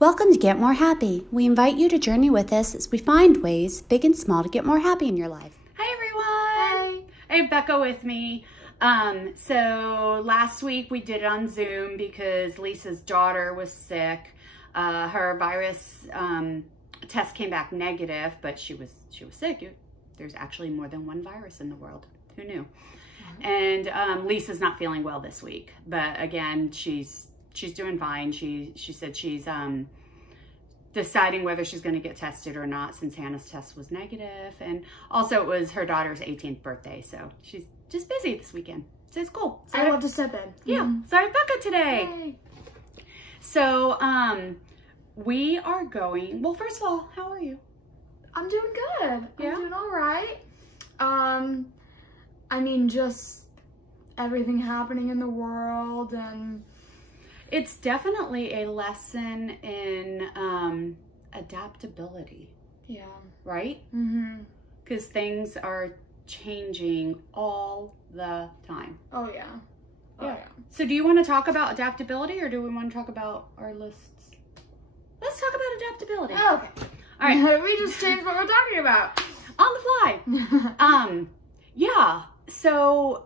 Welcome to Get More Happy. We invite you to journey with us as we find ways, big and small, to get more happy in your life. Hi everyone! Hey. I have Becca with me. So last week we did it on Zoom because Lisa's daughter was sick. Her virus test came back negative, but she was sick. There's actually more than one virus in the world. Who knew? And Lisa's not feeling well this week, but again, she's doing fine. She said she's deciding whether she's going to get tested or not since Hannah's test was negative. And also it was her daughter's 18th birthday, so she's just busy this weekend. So it's cool. So I love to step in. Yeah. So I have Becca today. Yay. So we are going, well, first of all, how are you? I'm doing good. Yeah? I'm doing all right. I mean, just everything happening in the world, and it's definitely a lesson in adaptability. Yeah. Right? Mm-hmm. Because things are changing all the time. Oh, yeah. Oh, yeah. So do you want to talk about adaptability, or do we want to talk about our lists? Let's talk about adaptability. Oh, okay. All right. We just changed what we're talking about. On the fly. Yeah. So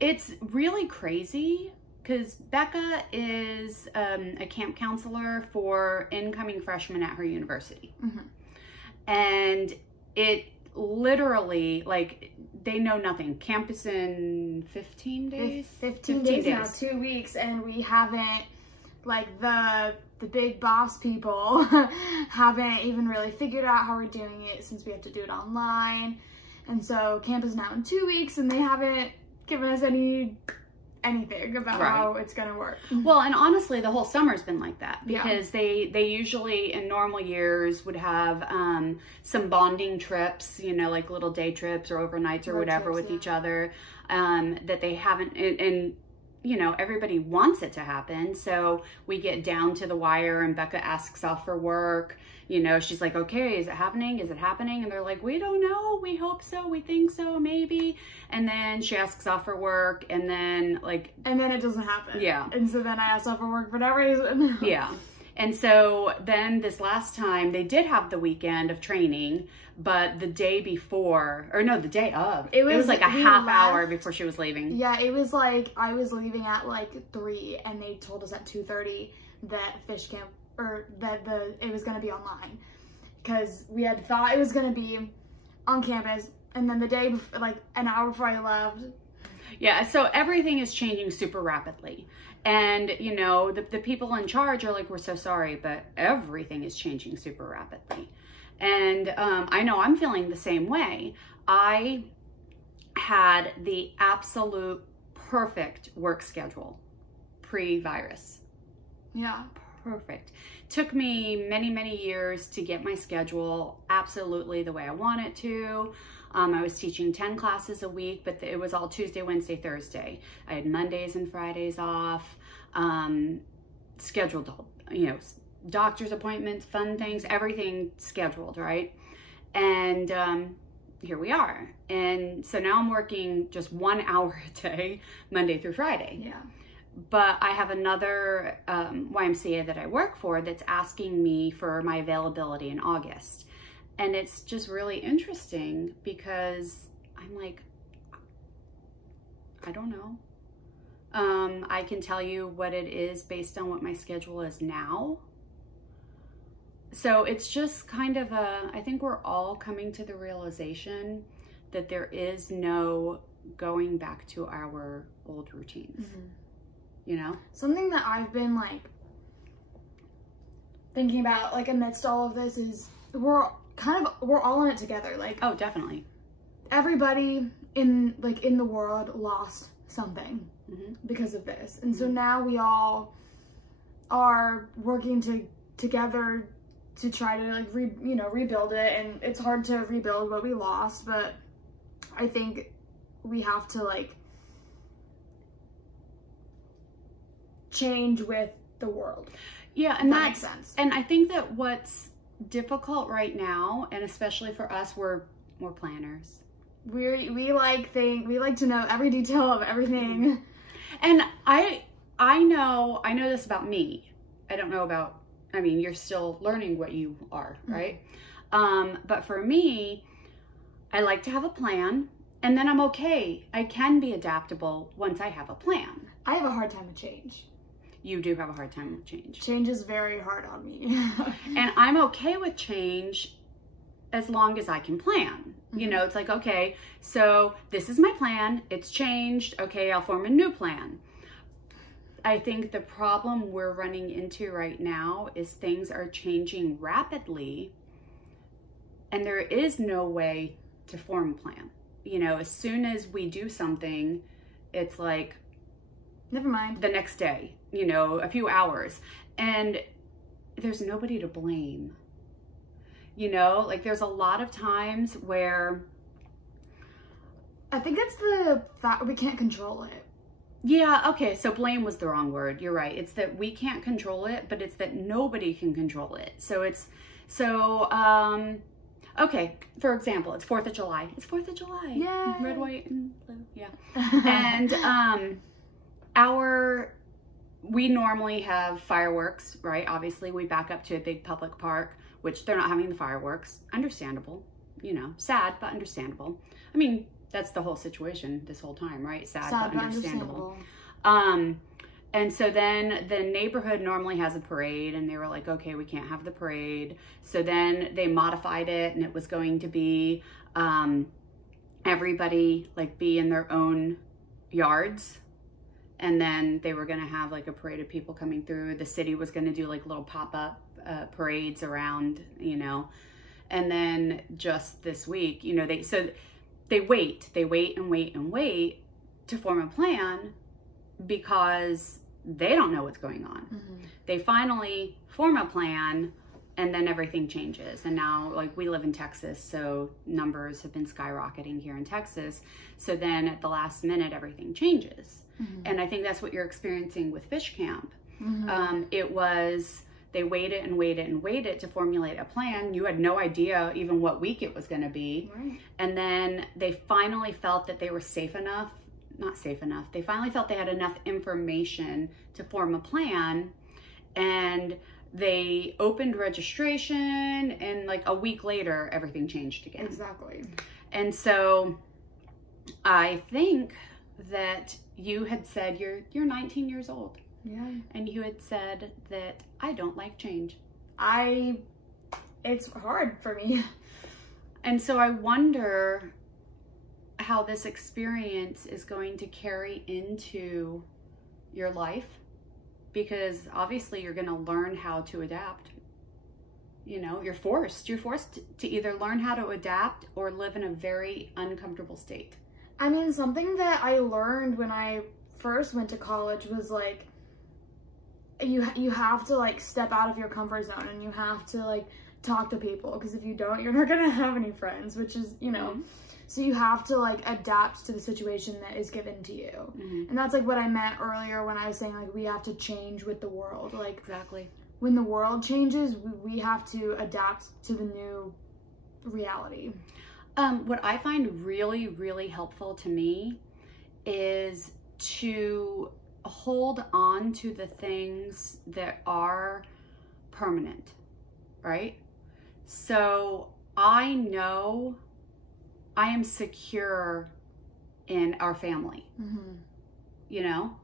it's really crazy because Becca is a camp counselor for incoming freshmen at her university. Mm-hmm. And it literally, like, they know nothing. Camp is in 15 days? 15 days now, 2 weeks, and we haven't, like, the big boss people haven't even really figured out how we're doing it since we have to do it online. And so camp is now in 2 weeks, and they haven't given us anything about how it's gonna work. Well, and honestly, the whole summer's been like that because they usually in normal years would have some bonding trips, you know, like little day trips or overnights or whatever with each other, that they haven't, and you know, everybody wants it to happen. So we get down to the wire and Becca asks off for work. You know, she's like, okay, is it happening? Is it happening? And they're like, we don't know. We hope so. We think so, maybe. And then she asks off for work, and then and then it doesn't happen. Yeah. And so then I asked off for work for that reason. Yeah. And so then this last time they did have the weekend of training, but the day before, or no, the day of, it was like a half hour before she was leaving. Yeah, it was like, I was leaving at like 3 and they told us at 2:30 that fish camp, or that it was going to be online, because we had thought it was going to be on campus, and then the day before, like an hour before I left. Yeah, so everything is changing super rapidly. And, you know, the people in charge are like, we're so sorry, but everything is changing super rapidly. And I know I'm feeling the same way. I had the absolute perfect work schedule pre-virus. Yeah. Perfect. Took me many, many years to get my schedule absolutely the way I want it to. I was teaching 10 classes a week, but it was all Tuesday, Wednesday, Thursday. I had Mondays and Fridays off, scheduled, you know, doctor's appointments, fun things, everything scheduled, right? And here we are. And so now I'm working just 1 hour a day, Monday through Friday. Yeah. But I have another YMCA that I work for that's asking me for my availability in August. And it's just really interesting because I'm like, I don't know. I can tell you what it is based on what my schedule is now. So it's just kind of I think we're all coming to the realization that there is no going back to our old routines. Mm-hmm. You know? Something that I've been like thinking about, like, amidst all of this is we're all in it together. Like, oh, definitely. Everybody in the world lost something because of this. And so now we all are working together to try to, like, rebuild it. And it's hard to rebuild what we lost, but I think we have to, like, change with the world. Yeah, and that makes sense. And I think that what's difficult right now, and especially for us, we're planners. We like to know every detail of everything. And I know this about me. I don't know about I mean, you're still learning what you are, right? But for me, I like to have a plan, and then I'm okay. I can be adaptable once I have a plan. I have a hard time with change. You do have a hard time with change. Change is very hard on me. And I'm okay with change as long as I can plan. You know, it's like, okay, so this is my plan. It's changed. Okay, I'll form a new plan. I think the problem we're running into right now is things are changing rapidly, and there is no way to form a plan. You know, as soon as we do something, it's like, never mind, the next day, you know, a few hours, and there's nobody to blame. You know, like there's a lot of times where I think it's the fact we can't control it. Yeah, okay, so blame was the wrong word. You're right. It's that we can't control it, but it's that nobody can control it. Okay, for example, it's 4th of July. It's 4th of July. Yay. Red, white, and blue. Yeah. And we normally have fireworks, right? Obviously, we back up to a big public park, which they're not having the fireworks. Understandable, you know, sad, but understandable. I mean, that's the whole situation this whole time, right? Sad but understandable. And so then the neighborhood normally has a parade, and they were like, okay, we can't have the parade. So then they modified it, and it was going to be everybody like be in their own yards. And then they were gonna have like a parade of people coming through. The city was gonna do like little pop-up parades around, you know. And then just this week, you know, they wait and wait to form a plan because they don't know what's going on. They finally form a plan, and then everything changes. And now, like, we live in Texas, so numbers have been skyrocketing here in Texas. So then at the last minute, everything changes. And I think that's what you're experiencing with Fish Camp. It was, they waited and waited and waited to formulate a plan. You had no idea even what week it was gonna be. Right. And then they finally felt that they were safe enough, not safe enough, they finally felt they had enough information to form a plan, and they opened registration, and like a week later, everything changed again. Exactly. And so I think that you had said you're 19 years old. Yeah. And you had said that I don't like change. It's hard for me. And so I wonder how this experience is going to carry into your life, because obviously you're going to learn how to adapt. You know, you're forced to either learn how to adapt or live in a very uncomfortable state. I mean, something that I learned when I first went to college was like, you have to like step out of your comfort zone, and you have to like talk to people, because if you don't, you're not gonna have any friends, which is, you know, so you have to like adapt to the situation that is given to you. And that's like what I meant earlier when I was saying like we have to change with the world. Like, exactly, when the world changes, we have to adapt to the new reality. What I find really, really helpful to me is to hold on to the things that are permanent, right? So I know I am secure in our family. You know,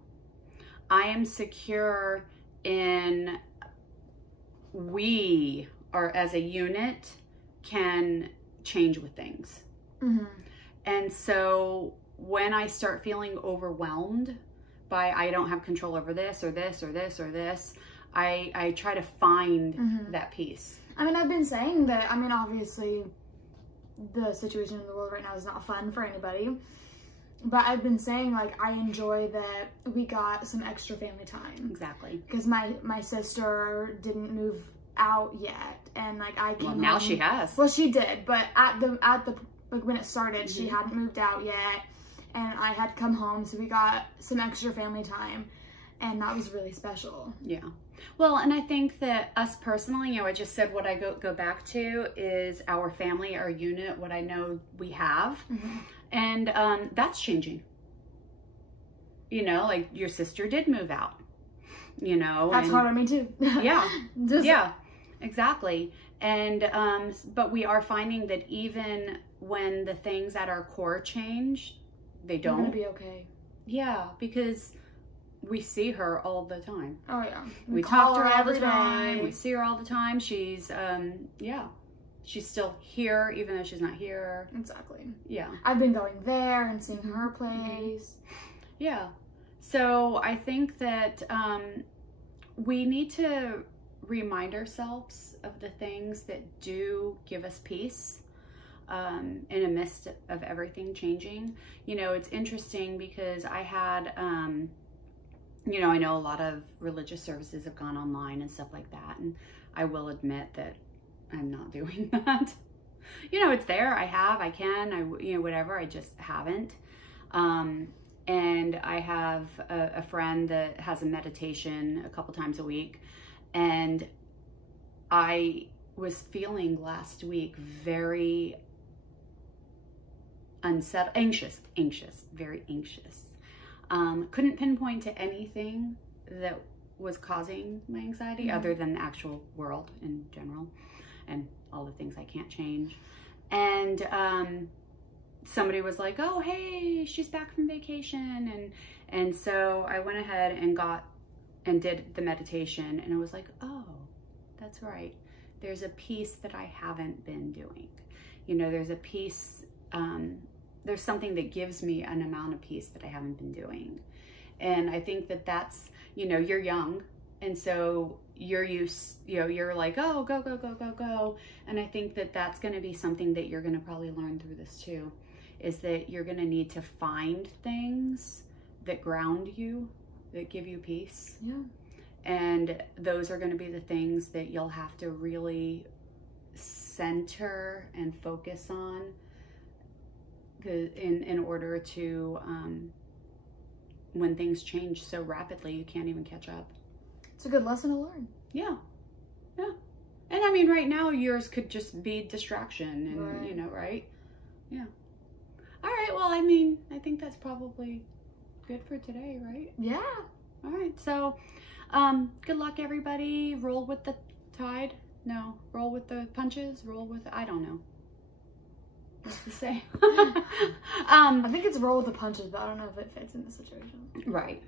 I am secure in we are as a unit can change with things. And so when I start feeling overwhelmed by I don't have control over this or this or this or this, I try to find that peace. I mean, I've been saying that, I mean, obviously the situation in the world right now is not fun for anybody, but I've been saying like I enjoy that we got some extra family time. Exactly. Because my sister didn't move out yet, and like I came home. Now she has. Well, she did, but at the like when it started, she hadn't moved out yet, and I had come home, so we got some extra family time, and that was really special. Yeah. Well, and I think that us personally, you know, I just said what I go back to is our family, our unit, what I know we have, and that's changing. You know, like your sister did move out. you know. That's hard on me too. Yeah, yeah, exactly. And, but we are finding that even when the things at our core change, they don't. You're gonna be okay. Yeah, because we see her all the time. Oh yeah. We talk to her all the time. We see her all the time. She's, yeah, she's still here even though she's not here. Exactly. Yeah. I've been going there and seeing her place. Yeah. So I think that we need to remind ourselves of the things that do give us peace in a midst of everything changing. You know, it's interesting because I had, you know, I know a lot of religious services have gone online and stuff like that. And I will admit that I'm not doing that. You know, it's there. I can, you know, whatever. I just haven't. And I have a friend that has a meditation a couple times a week. And I was feeling last week very unsettled, anxious, very anxious. Couldn't pinpoint to anything that was causing my anxiety other than the actual world in general and all the things I can't change. And somebody was like, oh, hey, she's back from vacation. And so I went ahead and did the meditation, and I was like, oh, that's right. There's a piece that I haven't been doing. You know, there's a piece, there's something that gives me an amount of peace that I haven't been doing. And I think that that's, you know, you're young. And so you're used, you know, you're like, oh, go, go, go, go, go. And I think that that's going to be something that you're going to probably learn through this too, is that you're going to need to find things that ground you, that give you peace. Yeah. And those are going to be the things that you'll have to really center and focus on in order to, when things change so rapidly, you can't even catch up. It's a good lesson to learn. Yeah. Yeah. And I mean, right now, yours could just be distraction and, you know, right? Yeah. All right. Well, I mean, I think that's probably good for today, right? Yeah. All right. So, good luck, everybody. Roll with the tide. No, roll with the punches. Roll with, I don't know what to say. I think it's roll with the punches, but I don't know if it fits in this situation. Right.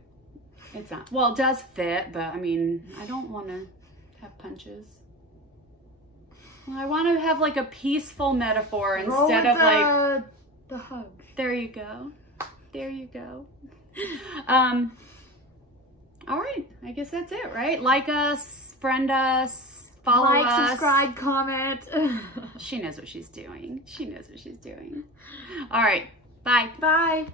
It's not. Well, it does fit, but I mean, I don't want to have punches. Well, I want to have like a peaceful metaphor instead of like the hug. There you go. There you go. All right. I guess that's it, right? Like us, friend us, follow us. Like, subscribe, comment. She knows what she's doing. She knows what she's doing. All right. Bye. Bye.